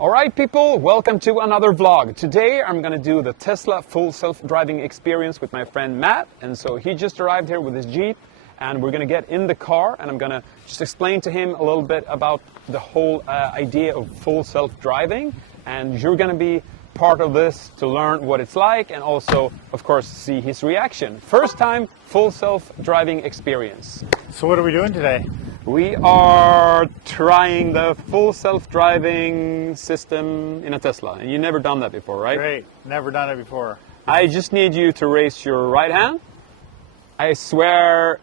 All right, people, welcome to another vlog. Today I'm going to do the Tesla full self-driving experience with my friend Matt. And so he just arrived here with his Jeep and we're going to get in the car and I'm going to just explain to him a little bit about the whole idea of full self-driving. And you're going to be part of this to learn what it's like and also, of course, see his reaction. First time full self-driving experience. So what are we doing today? We are trying the full self-driving system in a Tesla. And you've never done that before, right? Great. Never done it before. I just need you to raise your right hand. I swear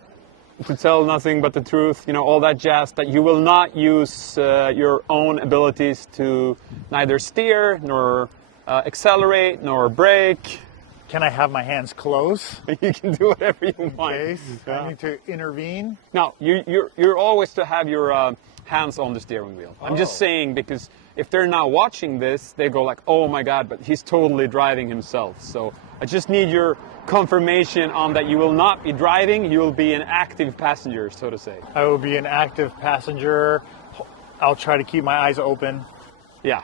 to tell nothing but the truth, you know, all that jazz, that you will not use your own abilities to neither steer, nor accelerate, nor brake. Can I have my hands close? You can do whatever you want. Okay, I need to intervene. No, you're always to have your hands on the steering wheel. I'm just saying, because if they're now watching this, they go like, oh my God, but he's totally driving himself. So I just need your confirmation on that you will not be driving, you will be an active passenger, so to say. I will be an active passenger. I'll try to keep my eyes open. Yeah.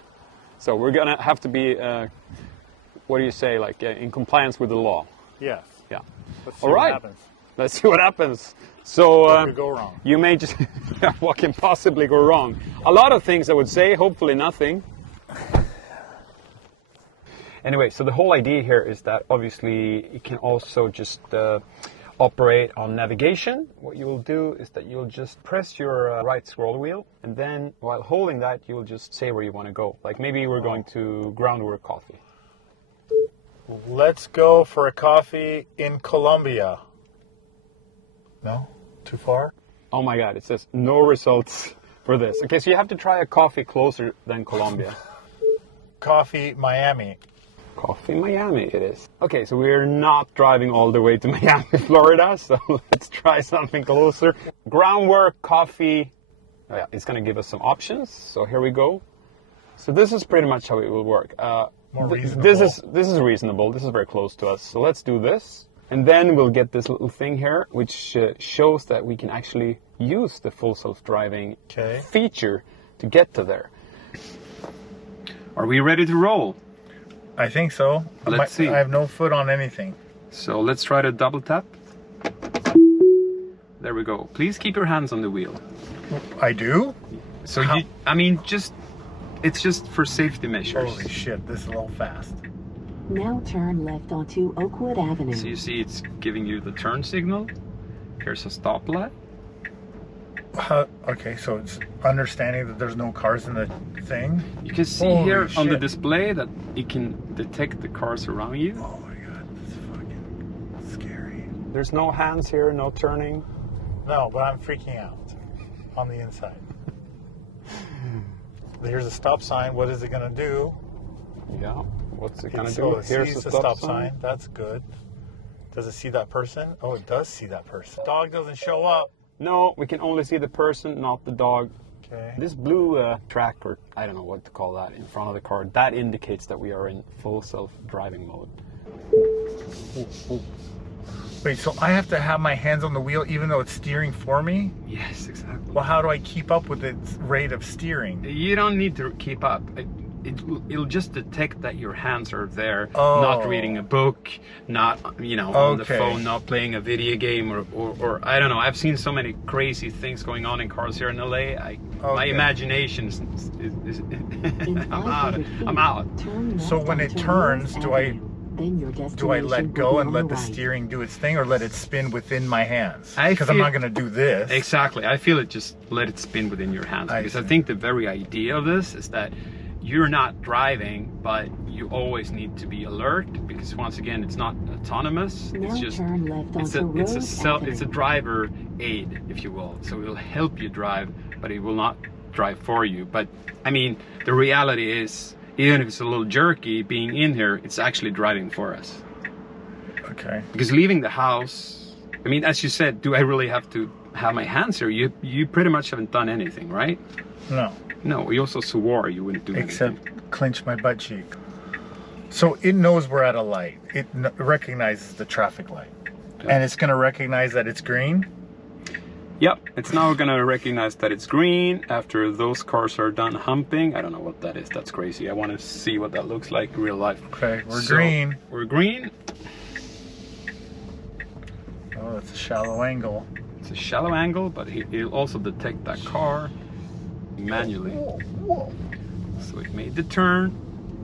So we're gonna have to be, what do you say, like in compliance with the law. Yes. Yeah. Let's see All right. what happens. Let's see what happens. So What could go wrong? you may just, what can possibly go wrong? A lot of things, I would say, hopefully nothing. Anyway, so the whole idea here is that obviously you can also just operate on navigation. What you will do is that you'll just press your right scroll wheel, and then while holding that, you will just say where you want to go. Like maybe we're going to Groundwork Coffee. Let's go for a coffee in Colombia. No? Too far? Oh my God, it says no results for this. Okay, so you have to try a coffee closer than Colombia. Coffee, Miami. Coffee Miami it is. Okay, so we're not driving all the way to Miami, Florida, so let's try something closer. Groundwork Coffee. Oh yeah, it's gonna give us some options. So here we go. So this is pretty much how it will work. More reasonable. This is reasonable. This is very close to us. So let's do this. And then we'll get this little thing here, which shows that we can actually use the full self-driving feature to get to there. Are we ready to roll? I think so. Let's see. I have no foot on anything. So let's try to double tap. There we go. Please keep your hands on the wheel. I do? So it's just for safety measures. Holy shit, this is a little fast. Now turn left onto Oakwood Avenue. So you see it's giving you the turn signal. Here's a stoplight. Okay, so it's understanding that there's no cars in the thing. You can see here on the display that it can detect the cars around you. Oh my God, that's fucking scary. There's no hands here, no turning. No, but I'm freaking out on the inside. Here's a stop sign. What is it going to do? Yeah, what's it going to So do? it Here's sees the the stop stop sign. sign. That's good. Does it see that person? Oh, it does see that person. Dog doesn't show up. No, we can only see the person, not the dog. Okay. This blue track, or I don't know what to call that, in front of the car, that indicates that we are in full self-driving mode. Wait, so I have to have my hands on the wheel even though it's steering for me? Yes, exactly. Well, how do I keep up with its rate of steering? You don't need to keep up. It'll just detect that your hands are there, not reading a book, not, you know, on the phone, not playing a video game, or I don't know. I've seen so many crazy things going on in cars here in LA. My imagination is I'm out. So when it turns, do I let go and let the steering do its thing, or let it spin within my hands? Because I'm not going to do this. Exactly. I feel it just let it spin within your hands. Because I think the very idea of this is that you're not driving, but you always need to be alert, because once again, it's not autonomous. It's just it's a driver aid, if you will. So it'll help you drive, but it will not drive for you. But I mean, the reality is, even if it's a little jerky being in here, it's actually driving for us. Okay. Because leaving the house, I mean, as you said, do I really have to have my hands here? You pretty much haven't done anything, right? No. No, you also swore you wouldn't do Except anything. clench my butt cheek. So it knows we're at a light. It recognizes the traffic light. Yeah. And it's going to recognize that it's green? Yep, it's now gonna recognize that it's green after those cars are done humping. I don't know what that is, that's crazy. I wanna see what that looks like in real life. Okay, we're green. We're green. Oh, it's a shallow angle. It's a shallow angle, but he'll also detect that car manually. Whoa. So it made the turn.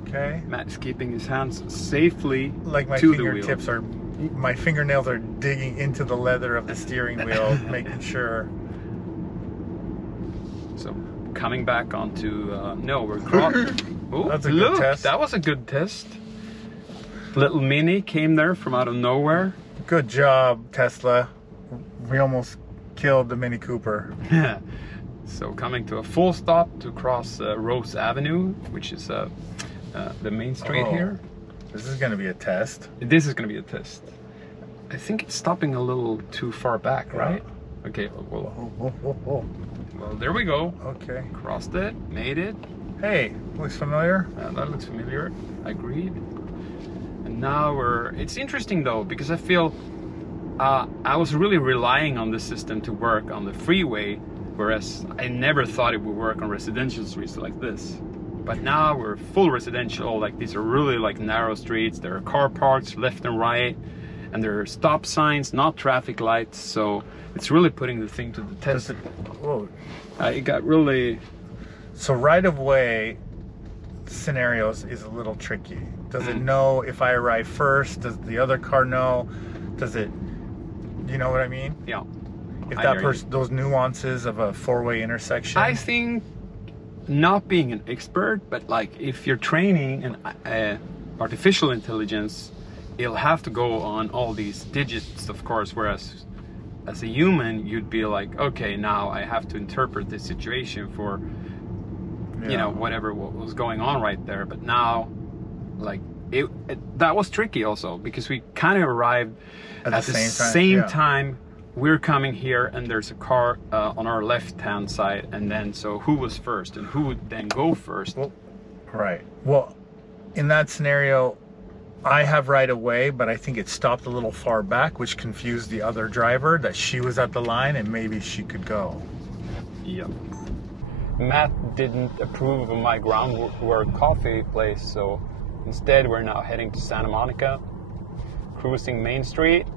Okay. Matt's keeping his hands safely like my to fingertips the wheel. my fingernails are digging into the leather of the steering wheel, making sure. So coming back onto, no, we're crossing. Oh, that's a good test. That was a good test. Little Mini came there from out of nowhere. Good job, Tesla. We almost killed the Mini Cooper. So coming to a full stop to cross Rose Avenue, which is the main street here. This is going to be a test. This is going to be a test. I think it's stopping a little too far back, right? Okay, well, there we go. Okay. Crossed it, made it. Hey, looks familiar. That looks familiar. Agreed. And now it's interesting though, because I feel I was really relying on the system to work on the freeway, whereas I never thought it would work on residential streets like this. But now we're full residential, like these are really like narrow streets. There are car parks left and right, and there are stop signs, not traffic lights. So it's really putting the thing to the test. Whoa. It got really... So right of way scenarios is a little tricky. Does it know if I arrive first? Does the other car know? Does it, you know what I mean? Yeah. If that person, those nuances of a four-way intersection. I think, not being an expert, but like if you're training an artificial intelligence, it'll have to go on all these digits, of course, whereas as a human, you'd be like, okay, now I have to interpret this situation for, you know, whatever what was going on right there. But now, like, that was tricky also, because we kind of arrived at the same time. We're coming here and there's a car on our left-hand side, and then so who was first and who would then go first? Well, right. Well, in that scenario, I have right of way, but I think it stopped a little far back, which confused the other driver that she was at the line and maybe she could go. Yep. Matt didn't approve of my groundwork coffee place, so instead we're now heading to Santa Monica, cruising Main Street.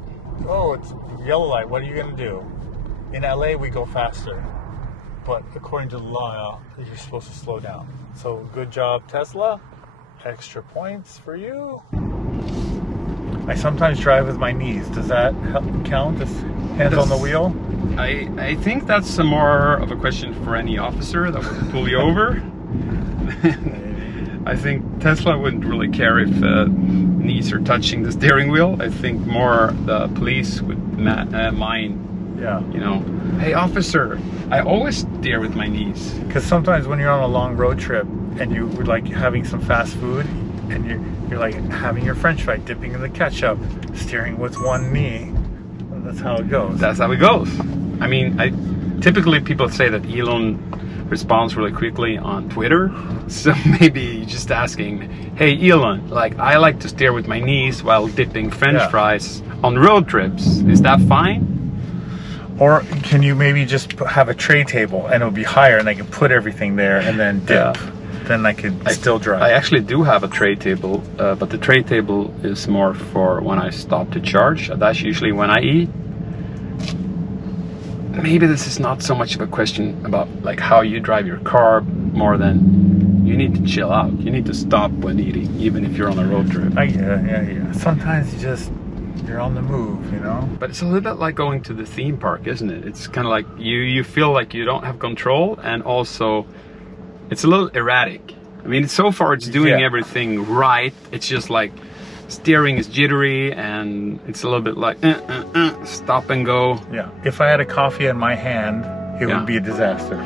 Oh, it's yellow light. What are you going to do? In LA, we go faster. But according to the law, you're supposed to slow down. So good job, Tesla. Extra points for you. I sometimes drive with my knees. Does that count as hands on the wheel? I think that's more of a question for any officer that would pull you over. I think Tesla wouldn't really care if knees are touching the steering wheel. I think more the police would mind. Yeah. You know, hey officer, I always steer with my knees. Because sometimes when you're on a long road trip and you would like having some fast food and you're like having your French fry, dipping in the ketchup, steering with one knee. That's how it goes. That's how it goes. I mean, typically people say that Elon responds really quickly on Twitter, so maybe just asking, hey Elon, like I like to steer with my knees while dipping French fries on road trips. Is that fine? Or can you maybe just have a tray table and it'll be higher and I can put everything there and then dip? Then I could still drive. I actually do have a tray table, but the tray table is more for when I stop to charge. That's usually when I eat. Maybe this is not so much of a question about like how you drive your car, more than you need to chill out. You need to stop when eating, even if you're on a road trip. Yeah. Sometimes you're on the move, you know? But it's a little bit like going to the theme park, isn't it? It's kind of like you feel like you don't have control, and also it's a little erratic. I mean, so far it's doing everything right. It's just like steering is jittery and it's a little bit like stop and go. Yeah. If I had a coffee in my hand, it would be a disaster.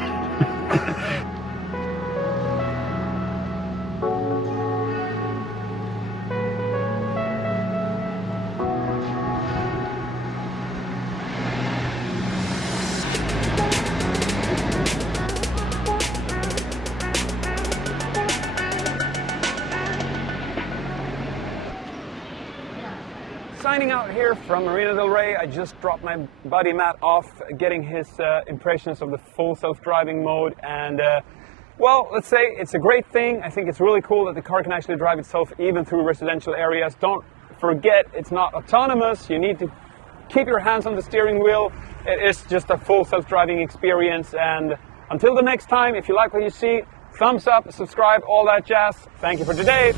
signing out here from Marina del Rey. I just dropped my buddy Matt off, getting his impressions of the full self-driving mode. And well, let's say it's a great thing. I think it's really cool that the car can actually drive itself even through residential areas. Don't forget, it's not autonomous. You need to keep your hands on the steering wheel. It is just a full self-driving experience. And until the next time, if you like what you see, thumbs up, subscribe, all that jazz. Thank you for today.